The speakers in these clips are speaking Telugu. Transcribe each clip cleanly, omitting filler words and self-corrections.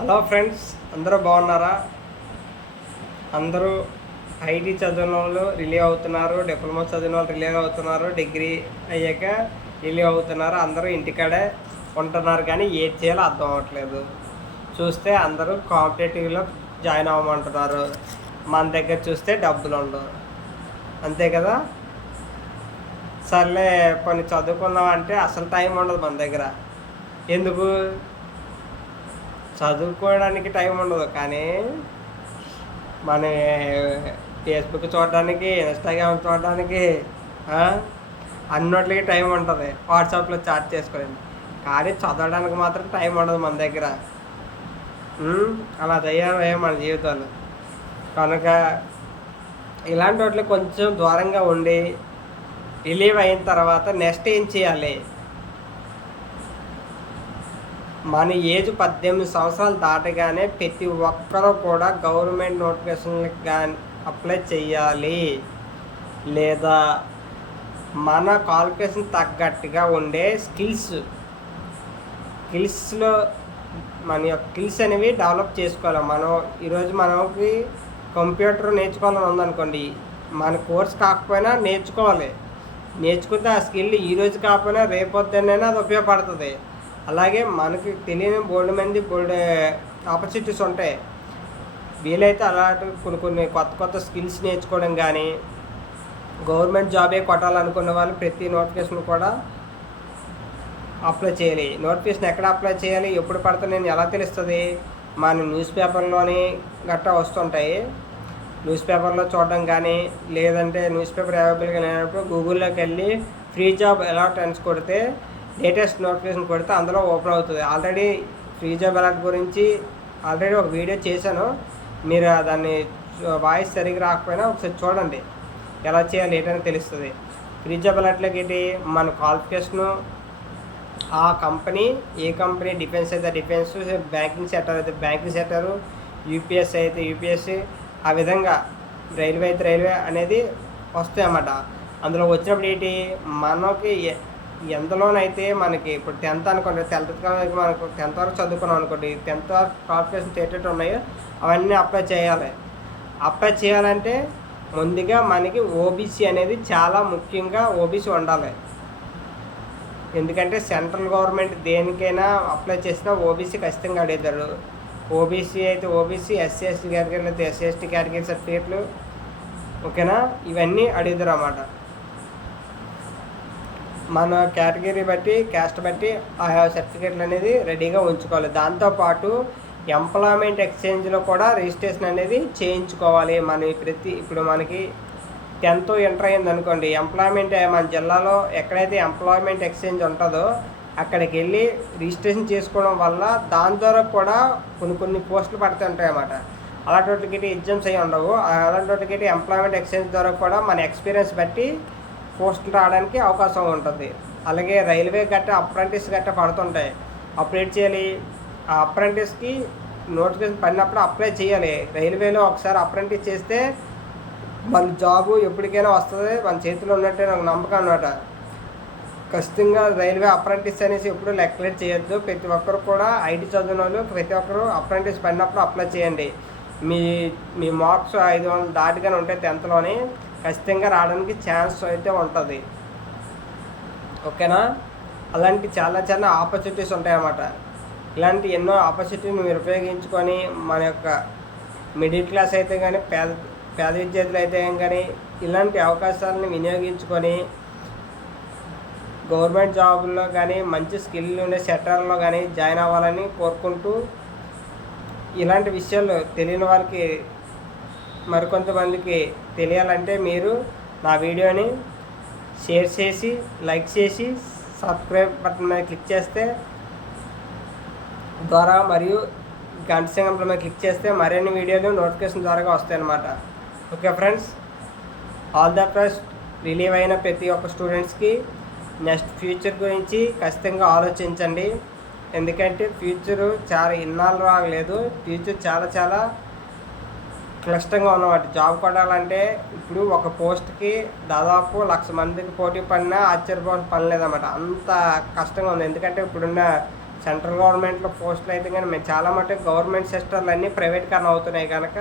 హలో ఫ్రెండ్స్, అందరూ బాగున్నారా? అందరూ ఐటీ చదివిన వాళ్ళు రిలీవ్ అవుతున్నారు, డిప్లొమా చదివిన వాళ్ళు రిలీవ్ అవుతున్నారు, డిగ్రీ అయ్యాక రిలీవ్ అవుతున్నారు. అందరూ ఇంటికాడే ఉంటున్నారు, కానీ ఏది చేయాలో అర్థం అవ్వట్లేదు. చూస్తే అందరూ కాంపిటేటివ్లో జాయిన్ అవ్వమంటున్నారు. మన దగ్గర చూస్తే డబ్బులు ఉండవు, అంతే కదా? సర్లే కొన్ని చదువుకుందాం అంటే అసలు టైం ఉండదు మన దగ్గర. ఎందుకు? చదువుకోవడానికి టైం ఉండదు, కానీ మన ఫేస్బుక్ చూడడానికి, ఇన్స్టాగ్రామ్ చూడడానికి, అన్నిటికి టైం ఉంటుంది. వాట్సాప్లో చాట్ చేసుకోండి, కానీ చదవడానికి మాత్రం టైం ఉండదు మన దగ్గర. అలా తయారయ్యే మన జీవితాలు. కనుక ఇలాంటి వాటికి కొంచెం దూరంగా ఉండి రిలీవ్ అయిన తర్వాత నెక్స్ట్ ఏం చేయాలి? మన ఏజ్ 18 సంవత్సరాలు దాటగానే ప్రతి ఒక్కరూ కూడా గవర్నమెంట్ నోటిఫికేషన్లకు కానీ అప్లై చేయాలి. లేదా మన క్వాలిఫికేషన్ తగ్గట్టుగా ఉండే స్కిల్స్లో మన యొక్క స్కిల్స్ అనేవి డెవలప్ చేసుకోవాలి. మనం ఈరోజు మనకి కంప్యూటర్ నేర్చుకోవాలని ఉందనుకోండి, మన కోర్స్ కాకపోయినా నేర్చుకుంటే ఆ స్కిల్ ఈరోజు కాకపోయినా రేపొద్దునైనా అది ఉపయోగపడుతుంది. అలాగే మనకి తెలియని బోల్డ్ ఆపర్చునిటీస్ ఉంటాయి. వీలైతే అలాంటి కొన్ని కొత్త స్కిల్స్ నేర్చుకోవడం కానీ, గవర్నమెంట్ జాబే కొట్టాలనుకున్న వాళ్ళు ప్రతి నోటిఫికేషన్ కూడా అప్లై చేయాలి. నోటిఫికేషన్ ఎక్కడ అప్లై చేయాలి, ఎప్పుడు పడుతుందని ఎలా తెలుస్తుంది? మన న్యూస్ పేపర్లోని గట్టా వస్తుంటాయి. న్యూస్ పేపర్లో చూడడం కానీ, లేదంటే న్యూస్ పేపర్ అవైలబుల్గా లేనప్పుడు గూగుల్లోకి వెళ్ళి ఫ్రీ జాబ్ అలాట్ కొడితే, లేటెస్ట్ నోటిఫికేషన్ కొడితే అందులో ఓపెన్ అవుతుంది. ఆల్రెడీ ఫ్రీ జాబ్ అలాట్ గురించి ఆల్రెడీ ఒక వీడియో చేశాను. మీరు దాన్ని వాయిస్ సరిగ్గా రాకపోయినా ఒకసారి చూడండి, ఎలా చేయాలి ఏంటని తెలుస్తుంది. ఫ్రీ జాబ్ అలాట్లోకి ఏంటి, మన క్వాలిఫికేషను, ఆ కంపెనీ ఏ కంపెనీ, డిఫెన్స్ అయితే డిఫెన్స్, బ్యాంకింగ్ సెక్టర్ అయితే బ్యాంకింగ్ సెక్టరు, యూపీఎస్సీ అయితే యూపీఎస్సీ, ఆ విధంగా రైల్వే అయితే రైల్వే అనేది వస్తాయి అన్నమాట. అందులో వచ్చినప్పుడు ఏంటి, మనకి ఎందులోనైతే మనకి ఇప్పుడు 10th అనుకోండి, 10th మనకు 10th వరకు చదువుకున్నాం అనుకోండి, 10th వరకు క్వాలిఫికేషన్స్ ఏటేటి ఉన్నాయో అవన్నీ అప్లై చేయాలంటే ముందుగా మనకి ఓబీసీ అనేది చాలా ముఖ్యంగా ఓబీసీ ఉండాలి. ఎందుకంటే సెంట్రల్ గవర్నమెంట్ దేనికైనా అప్లై చేసినా ఓబీసీ ఖచ్చితంగా అడుగుతారు. ఓబీసీ అయితే ఓబీసీ, ఎస్సీ ఎస్టీ కేటగిరీలు అయితే ఎస్సీ ఎస్టీ కేటగిరీ సర్టిఫికేట్లు, ఓకేనా, ఇవన్నీ అడుగుతారు అన్నమాట. మన కేటగిరీ బట్టి, క్యాస్ట్ బట్టి ఆయా సర్టిఫికేట్లు అనేది రెడీగా ఉంచుకోవాలి. దాంతోపాటు ఎంప్లాయ్మెంట్ ఎక్స్చేంజ్లో కూడా రిజిస్ట్రేషన్ అనేది చేయించుకోవాలి. ఇప్పుడు మనకి 10th ఇంటర్ అయింది అనుకోండి, ఎంప్లాయ్మెంట్ మన జిల్లాలో ఎక్కడైతే ఎంప్లాయ్మెంట్ ఎక్స్చేంజ్ ఉంటుందో అక్కడికి వెళ్ళి రిజిస్ట్రేషన్ చేసుకోవడం వల్ల దాని ద్వారా కూడా కొన్ని పోస్టులు పడుతుంటాయి అన్నమాట. అలాంటి వాటికి ఎగ్జామ్స్ అవి ఉండవు. అలాంటి వాటికి ఎంప్లాయ్మెంట్ ఎక్స్చేంజ్ ద్వారా కూడా మన ఎక్స్పీరియన్స్ బట్టి పోస్టులు రావడానికి అవకాశం ఉంటుంది. అలాగే రైల్వే గట్ట అప్రెంటిస్ గట్ట పడుతుంటాయి. అప్డేట్ చేయాలి. ఆ అప్రెంటిస్కి నోటిఫికేషన్ పడినప్పుడు అప్లై చేయాలి. రైల్వేలో ఒకసారి అప్రెంటిస్ చేస్తే మన జాబు ఎప్పటికైనా వస్తుంది, మన చేతిలో ఉన్నట్టే నాకు నమ్మకం అన్నమాట. ఖచ్చితంగా రైల్వే అప్రెంటిస్ అనేసి ఎప్పుడు నెగ్లెక్ట్ చేయొద్దు. ప్రతి ఒక్కరు కూడా ఐటీ చదివిన వాళ్ళు ప్రతి ఒక్కరు అప్రెంటిస్ పడినప్పుడు అప్లై చేయండి. మీ మార్క్స్ 500 దాటిగానే ఉంటాయి 10thలోని, ఖచ్చితంగా రావడానికి ఛాన్స్ అయితే ఉంటుంది, ఓకేనా? అలాంటి చాలా ఆపర్చునిటీస్ ఉంటాయన్నమాట. ఇలాంటి ఎన్నో ఆపర్చునిటీని మీరు ఉపయోగించుకొని మన యొక్క మిడిల్ క్లాస్ అయితే కానీ, పేద విద్యార్థులు అయితే కానీ ఇలాంటి అవకాశాలను వినియోగించుకొని గవర్నమెంట్ జాబుల్లో కానీ, మంచి స్కిల్ ఉండే సెక్టార్లో కానీ జాయిన్ అవ్వాలని కోరుకుంటూ, ఇలాంటి విషయాలు తెలియని వారికి మరికొంతమందికి తెలియాలంటే మీరు నా వీడియోని షేర్ చేసి, లైక్ చేసి, సబ్స్క్రైబ్ బటన్ మీద క్లిక్ చేస్తే ద్వారా మరియు గంట సింబల్ మీద క్లిక్ చేస్తే మరిన్ని వీడియోలు నోటిఫికేషన్ ద్వారా వస్తాయి అన్నమాట. Okay friends, all the best. Relieve అయిన ప్రతి ఒక్క స్టూడెంట్స్కి నెక్స్ట్ ఫ్యూచర్ గురించి ఖచ్చితంగా ఆలోచించండి. ఎందుకంటే ఫ్యూచరు చాలా ఇన్నాళ్ళు రాలేదు. ఫ్యూచర్ చాలా క్లిష్టంగా ఉన్నమాట. జాబ్ కొట్టాలంటే ఇప్పుడు ఒక పోస్ట్కి దాదాపు 1,00,000 మందికి పోటీ పడినా ఆశ్చర్యపోవాల్సిన పని లేదన్నమాట. అంత కష్టంగా ఉంది. ఎందుకంటే ఇప్పుడున్న సెంట్రల్ గవర్నమెంట్లో పోస్టులు అయితే కానీ మేము చాలా మటుకు గవర్నమెంట్ సెక్టర్లు అన్నీ ప్రైవేట్గానే అవుతున్నాయి కనుక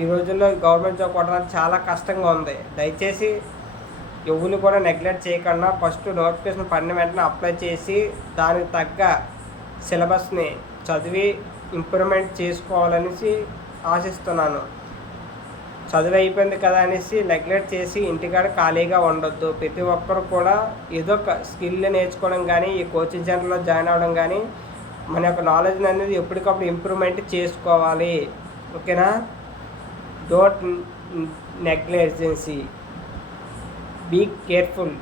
ఈ రోజుల్లో గవర్నమెంట్ జాబ్ కొట్టడానికి చాలా కష్టంగా ఉంది. దయచేసి ఎవరు కూడా నెగ్లెక్ట్ చేయకుండా ఫస్ట్ నోటిఫికేషన్ పడిన వెంటనే అప్లై చేసి దానికి తగ్గ సిలబస్ని చదివి ఇంప్రూవ్మెంట్ చేసుకోవాలనేసి ఆశిస్తున్నాను. చదువు అయిపోయింది కదా అనేసి నెగ్లెక్ట్ చేసి ఇంటికాడ ఖాళీగా ఉండొద్దు. ప్రతి ఒక్కరు కూడా ఏదో ఒక స్కిల్ నేర్చుకోవడం కానీ, ఈ కోచింగ్ సెంటర్లో జాయిన్ అవ్వడం కానీ, మన యొక్క నాలెడ్జ్ అనేది ఎప్పటికప్పుడు ఇంప్రూవ్మెంట్ చేసుకోవాలి. ఓకేనా? Don't neglectancy, be careful.